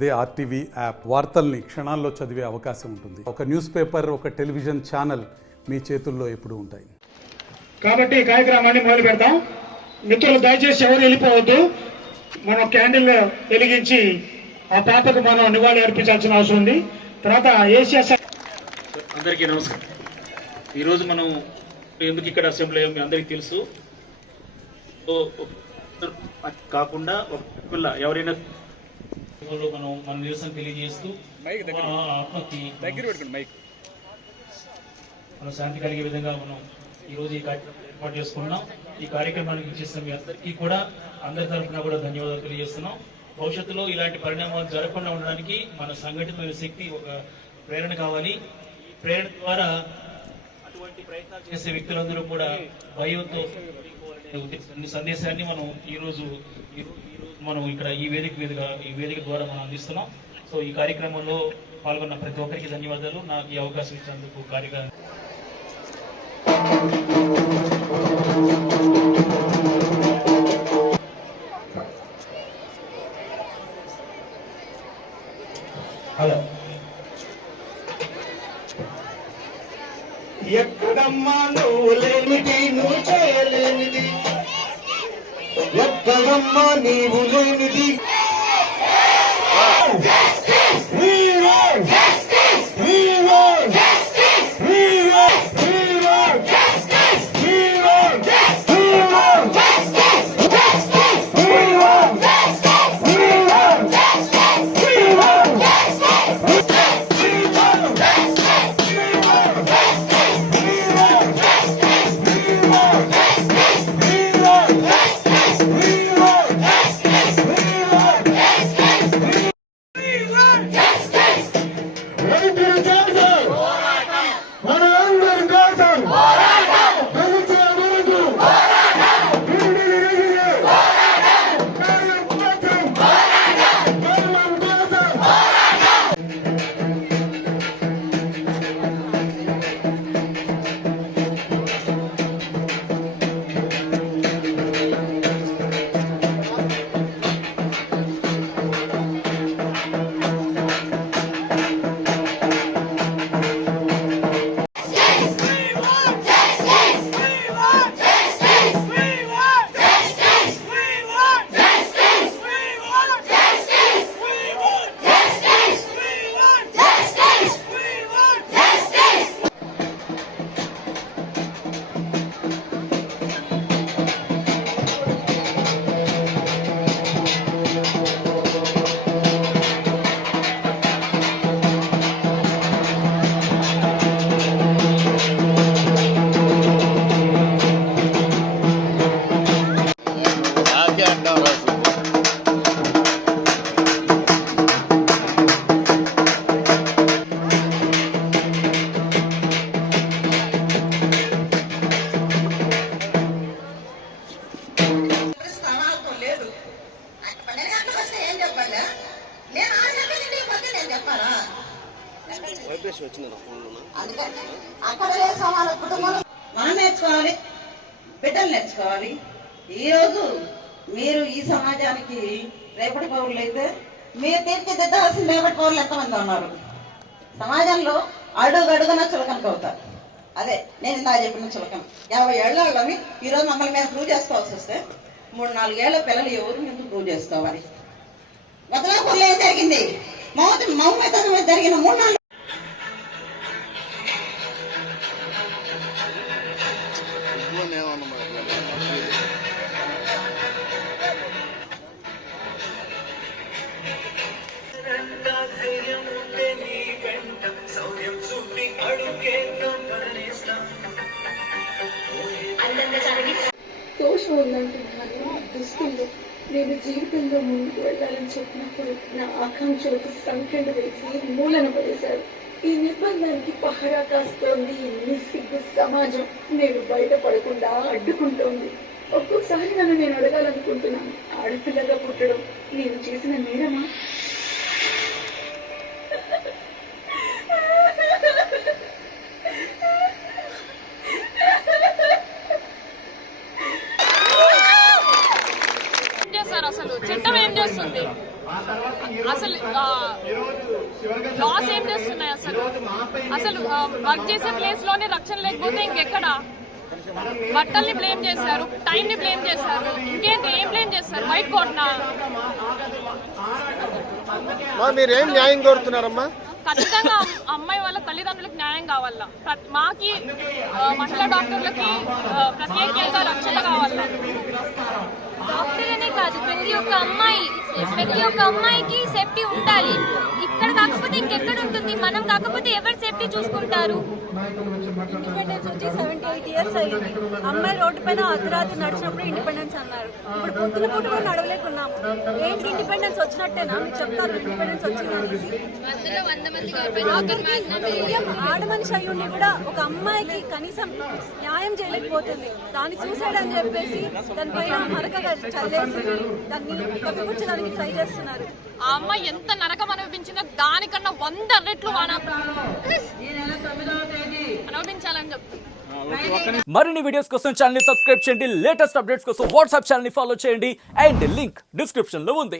అదే RTV app వార్తల్ని క్షణాల్లో చదివే అవకాశం ఉంటుంది. ఒక న్యూస్ పేపర్, ఒక టెలివిజన్ ఛానల్ మీ చేతుల్లో ఎప్పుడూ ఉంటాయి. కాబట్టి ఈ కార్యక్రమాన్ని మొదలు పెడతాం. మిత్రులు దయచేసి ఎవరు వెళ్ళిపోవద్దు. మనం క్యాండిల్ వెలిగించి ఆ పాపకు మనం నివాళి అర్పించాల్సిన అవసరం ఉంది. తర్వాత ఏషియా అందరికీ నమస్కారం. ఈరోజు మనం ఎందుకు ఇక్కడ అసెంబ్లీ అయ్యాం మీ అందరికీ తెలుసు. కాకుండా ఒక పిల్ల ఎవరైనా మనం మన నిరసన తెలియజేస్తూ మనం శాంతి కలిగే విధంగా మనం ఈరోజు ఈ కార్యక్రమం ఏర్పాటు చేసుకున్నాం. ఈ కార్యక్రమానికి ఇచ్చేసిన మీ అందరికీ కూడా అందరి తరఫున కూడా ధన్యవాదాలు తెలియజేస్తున్నాం. భవిష్యత్తులో ఇలాంటి పరిణామాలు జరగకుండా ఉండడానికి మన సంఘటితమైన శక్తి ఒక ప్రేరణ కావాలి. ప్రేరణ ద్వారా అటువంటి ప్రయత్నాలు చేసే వ్యక్తులందరూ కూడా భయంతో సందేశాన్ని మనం ఈరోజు మనం ఇక్కడ ఈ వేదిక ద్వారా మనం అందిస్తున్నాం. సో ఈ కార్యక్రమంలో పాల్గొన్న ప్రతి ఒక్కరికి ధన్యవాదాలు. నాకు ఈ అవకాశం ఇచ్చినందుకు కార్యక్రమం హలో ఎక్కడమ్మా నువ్వు లేనిది, నువ్వు చేయలేనిది, ఎక్కడమ్మా నీవు లేనిది. మనం నేర్చుకోవాలి, బిడ్డలు నేర్చుకోవాలి. ఈరోజు మీరు ఈ సమాజానికి రేపటి పౌరులు అయితే మీరు తీర్చిదిద్దాల్సిన రేపటి పౌరులు ఎంతమంది ఉన్నారు? సమాజంలో అడుగడుగున చులకనకు అవుతారు. అదే నేను ఇందా చెప్పిన చులకన 50 ఏళ్ళని ఈరోజు మమ్మల్ని మేము ప్రూవ్ చేసుకోవాల్సి వస్తే 3-4 ఏళ్ల పిల్లలు ఎవరు మేము ప్రూవ్ చేసుకోవాలి? వదలాపూర్లో ఏం జరిగింది? మౌమేతనం జరిగిన 3-4 దోషం ఉందంటున్నాను. దుస్తుల్లో నేను జీవితంలో ముందుకు వెళ్ళాలని చెప్పినప్పుడు నా ఆకాంక్షలకు సంఖ్యలు వేసి మూలన పడేశారు. ఈ నిర్బంధానికి పహరా కాస్తోంది నిస్సిగ్గు సమాజం. నేను బయటపడకుండా అడ్డుకుంటోంది. ఒక్కొక్కసారి నన్ను నేను అడగాలనుకుంటున్నాను, ఆడపిల్లగా పుట్టడం నేను చేసిన నేరమా? అసలు చట్టం ఏం చేస్తుంది? అసలు లాస్ ఏం చేస్తున్నాయి అసలు వర్క్ చేసే ప్లేస్ లోనే రక్షణ లేకపోతే ఇంకెక్కడ? బట్టల్ని బ్లేమ్ చేశారు, టైం ని బ్లేమ్ చేశారు, ఇంకేంటి ఏం బ్లేమ్ చేస్తారు? వైట్ కోట్నా? మీరేం న్యాయం కోరుతున్నారమ్మా? ఖచ్చితంగా అమ్మాయి వాళ్ళ తల్లిదండ్రులకు న్యాయం కావాలా, మాకి మహిళా డాక్టర్లకి ప్రత్యేకంగా రక్షణ కావాలా. డాక్టర్ అనే కాదు, ప్రతి ఒక్క అమ్మాయికి సేఫ్టీ ఉండాలి. ఇక్కడ కాకపోతే ఇంకెక్కడ ఉంటుంది? మనం కాకపోతే ఎవరు సేఫ్టీ చూసుకుంటారు? ఇండిపెండెన్స్ వచ్చి 78 years అయ్యింది. అమ్మాయి రోడ్డు పైన అర్ధరాత్రి నడిచినప్పుడు ఇండిపెండెన్స్ అన్నారు. ఇప్పుడు పొద్దున పూట కూడా నడవలేకున్నాము. ఏంటి ఇండిపెండెన్స్ వచ్చినట్టేనా? మీకు చెప్తారు ఇండిపెండెన్స్ వచ్చిందనేసి. ఆడ మనిషి అయి ఉండి కూడా ఒక అమ్మాయికి కనీసం న్యాయం చేయలేకపోతుంది. దాన్ని సూసైడ్ అని చెప్పేసి దానిపైన మరకగా చల్లేసి దాన్ని కప్పిపుచ్చడానికి ట్రై చేస్తున్నారు. ఆ అమ్మాయి ఎంత నరకం అనుభవించిందో దానికన్నా 100 రెట్లు అనుభవించాలని చెప్తుంది. మరిన్ని వీడియోస్ కోసం ఛానల్ ని సబ్స్క్రైబ్ చేయండి. లేటెస్ట్ అప్డేట్స్ కోసం వాట్సాప్ ఛానల్ ని ఫాలో చేయండి. అండ్ లింక్ డిస్క్రిప్షన్ లో ఉంది.